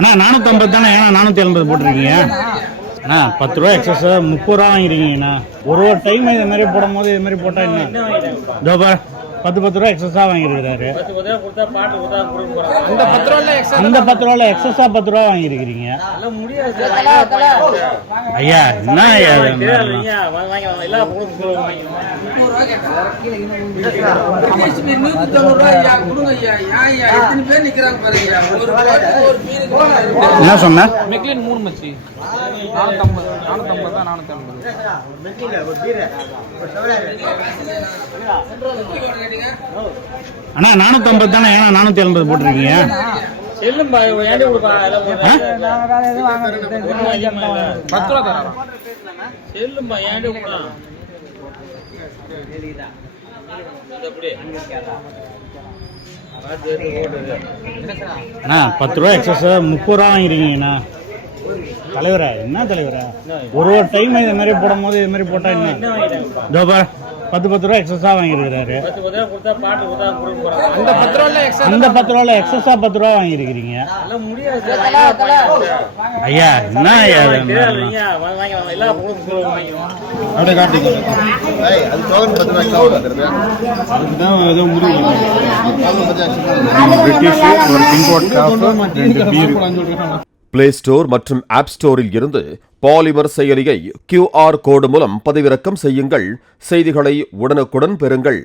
அண்ணா 450 தானே, ஏன்னா 480 போட்டிருக்கீங்க அண்ணா. 10 ரூபா எக்ஸஸ் 30 ரூபா வாங்கிருக்கீங்கண்ணா. ஒரு டைம் இது மாதிரி போடும் போது இது மாதிரி போட்டா என்ன? இதோ பாரு 10 ரூபா எக்ஸஸா வாங்கிருக்காரு. அந்த 10 ரூபால எக்ஸஸா 10 ரூபா வாங்கிருக்கீங்க ஐயா. என்ன ஐயா என்ன சொன்ன? அண்ணா 450 தானே, ஏன்னா 480 போட்டிருக்கீங்க. அண்ணா 10 ரூபா எக்ஸஸ் 30 ரூபா வாங்கிருக்கீங்கண்ணா. தலைவரா என்ன தலைவரா? ஒரு டைம் இது மாதிரி போடும் போது இது மாதிரி போட்டா என்ன? இதோ பாரு 10 ரூபா எக்ஸஸா வாங்கிருக்காரு. அந்த 10 ரூபால எக்ஸஸா 10 ரூபா வாங்கிருக்கீங்க ஐயா. என்ன ஐயா பிளே ஸ்டோர் மற்றும் ஆப் ஸ்டோரில் இருந்து பாலிமர் செயலியை QR கோடு மூலம் பதிவிறக்கம் செய்யுங்கள். செய்திகளை உடனுக்குடன் பெறுங்கள்.